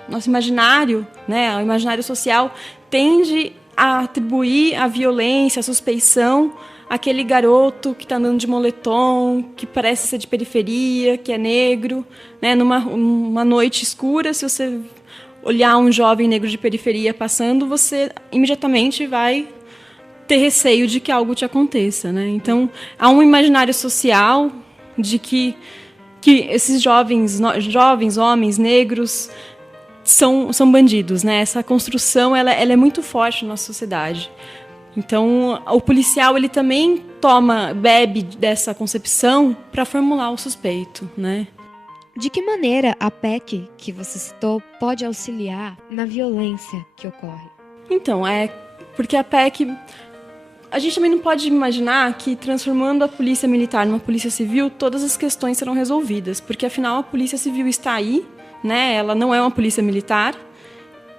nosso imaginário, né, o imaginário social, tende a atribuir a violência, a suspeição àquele garoto que está andando de moletom, que parece ser de periferia, que é negro, né, numa noite escura. Se você olhar um jovem negro de periferia passando, você imediatamente vai ter receio de que algo te aconteça, né? Então, há um imaginário social de que esses jovens homens negros são bandidos, né? Essa construção ela é muito forte na nossa sociedade. Então, o policial ele também bebe dessa concepção para formular o suspeito, né? De que maneira a PEC que você citou pode auxiliar na violência que ocorre? Então, porque a PEC... A gente também não pode imaginar que, transformando a polícia militar numa polícia civil, todas as questões serão resolvidas, porque, afinal, a polícia civil está aí, né? Ela não é uma polícia militar,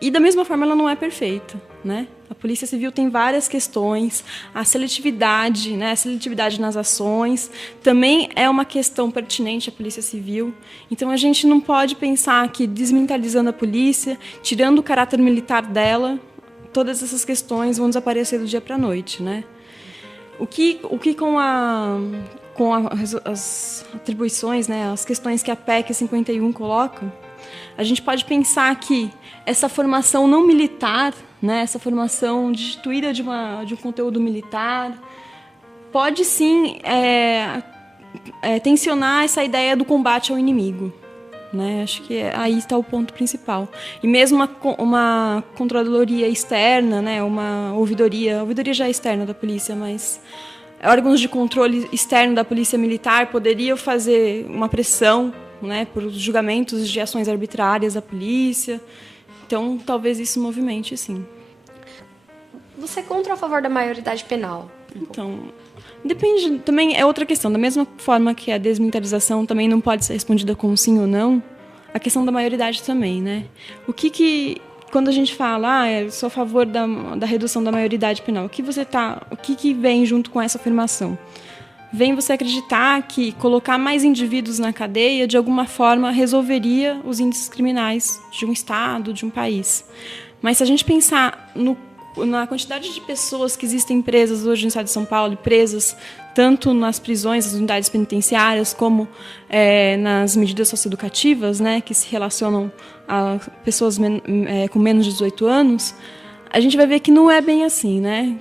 e, da mesma forma, ela não é perfeita, né? A polícia civil tem várias questões, a seletividade, né? A seletividade nas ações, também é uma questão pertinente à polícia civil. Então, a gente não pode pensar que, desmilitarizando a polícia, tirando o caráter militar dela, todas essas questões vão desaparecer do dia para a noite, né? O que com as atribuições, né, as questões que a PEC 51 coloca, a gente pode pensar que essa formação não militar, né, essa formação destituída de um conteúdo militar, pode sim tensionar essa ideia do combate ao inimigo, né? Acho que aí está o ponto principal. E mesmo uma controladoria externa, né? Uma ouvidoria, a ouvidoria já é externa da polícia, mas órgãos de controle externo da polícia militar poderiam fazer uma pressão, né? Por julgamentos de ações arbitrárias da polícia. Então, talvez isso movimente, sim. Você é contra ou a favor da maioridade penal? Então, depende, também é outra questão. Da mesma forma que a desmilitarização também não pode ser respondida com sim ou não, a questão da maioridade também, né? Quando a gente fala, eu sou a favor da redução da maioridade penal, o que vem junto com essa afirmação? Vem você acreditar que colocar mais indivíduos na cadeia, de alguma forma, resolveria os índices criminais de um estado, de um país. Mas se a gente pensar na quantidade de pessoas que existem presas hoje no estado de São Paulo, presas tanto nas prisões, nas unidades penitenciárias, como nas medidas socioeducativas, né, que se relacionam a pessoas com menos de 18 anos, a gente vai ver que não é bem assim, né?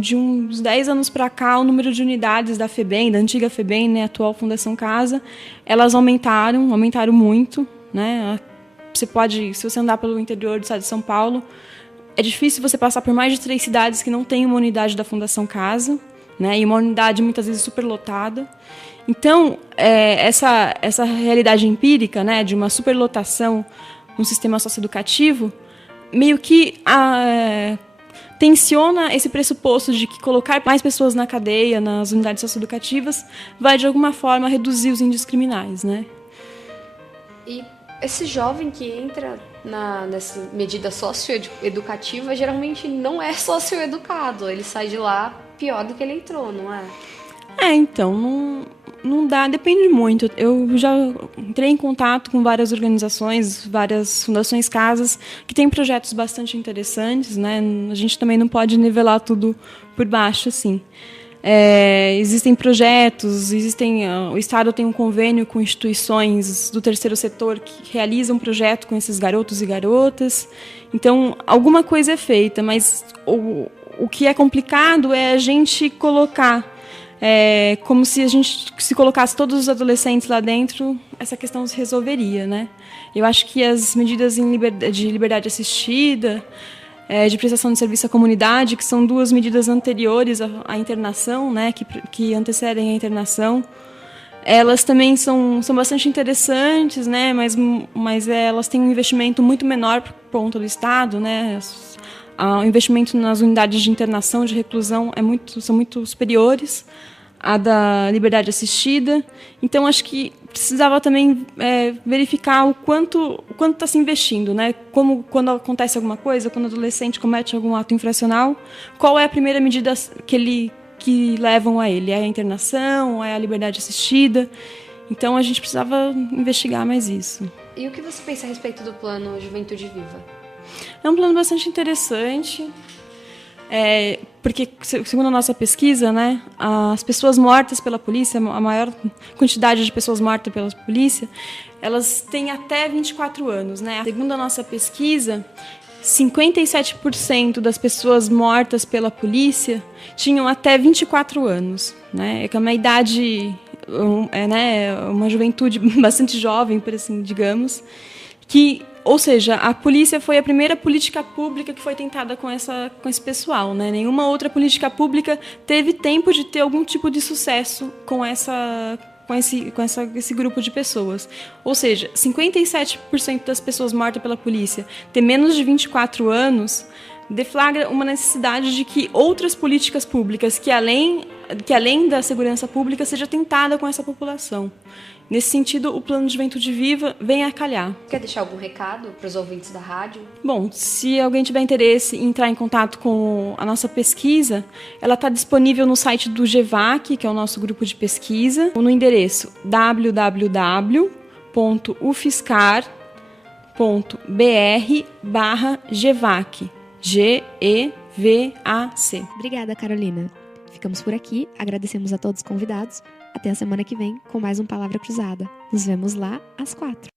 De uns 10 anos para cá, o número de unidades da FEBEM, da antiga FEBEM, né, atual Fundação Casa, elas aumentaram muito, né? Se você andar pelo interior do estado de São Paulo, é difícil você passar por mais de 3 cidades que não tem uma unidade da Fundação Casa, né? E uma unidade muitas vezes superlotada. Então, essa realidade empírica, né, de uma superlotação no sistema socioeducativo, meio que tensiona esse pressuposto de que colocar mais pessoas na cadeia, nas unidades socioeducativas, vai, de alguma forma, reduzir os índices criminais, né? E esse jovem que entra nessa medida socioeducativa, geralmente não é socioeducado. Ele sai de lá pior do que ele entrou, não é? Então, não dá, depende muito. Eu já entrei em contato com várias organizações, várias fundações casas, que têm projetos bastante interessantes, né? A gente também não pode nivelar tudo por baixo, assim. Existem projetos, o Estado tem um convênio com instituições do terceiro setor que realizam um projeto com esses garotos e garotas. Então, alguma coisa é feita, mas o que é complicado é a gente colocar, como se a gente se colocasse todos os adolescentes lá dentro, essa questão se resolveria, né? Eu acho que as medidas de liberdade assistida, de prestação de serviço à comunidade, que são 2 medidas anteriores à internação, né, que antecedem a internação, elas também são bastante interessantes, né, mas elas têm um investimento muito menor por conta do Estado, né, o investimento nas unidades de internação, de reclusão, são muito superiores à da liberdade assistida. Então, acho que precisava também verificar o quanto está se investindo, né? Como quando acontece alguma coisa, quando o adolescente comete algum ato infracional, qual é a primeira medida que levam a ele? É a internação? É a liberdade assistida? Então, a gente precisava investigar mais isso. E o que você pensa a respeito do plano Juventude Viva? É um plano bastante interessante, porque, segundo a nossa pesquisa, né, as pessoas mortas pela polícia, a maior quantidade de pessoas mortas pela polícia, elas têm até 24 anos. Né? Segundo a nossa pesquisa, 57% das pessoas mortas pela polícia tinham até 24 anos. Né? É uma idade, uma juventude bastante jovem, por assim, digamos, ou seja, a polícia foi a primeira política pública que foi tentada com esse pessoal, né? Nenhuma outra política pública teve tempo de ter algum tipo de sucesso com esse grupo de pessoas. Ou seja, 57% das pessoas mortas pela polícia ter menos de 24 anos deflagra uma necessidade de que outras políticas públicas, que além da segurança pública, seja tentada com essa população. Nesse sentido, o Plano de Juventude Viva vem a calhar. Quer deixar algum recado para os ouvintes da rádio? Bom, se alguém tiver interesse em entrar em contato com a nossa pesquisa, ela está disponível no site do GEVAC, que é o nosso grupo de pesquisa, no endereço www.ufscar.br/GEVAC. GEVAC. Obrigada, Carolina. Ficamos por aqui, agradecemos a todos os convidados. Até a semana que vem com mais um Palavra Cruzada. Nos vemos lá às 4.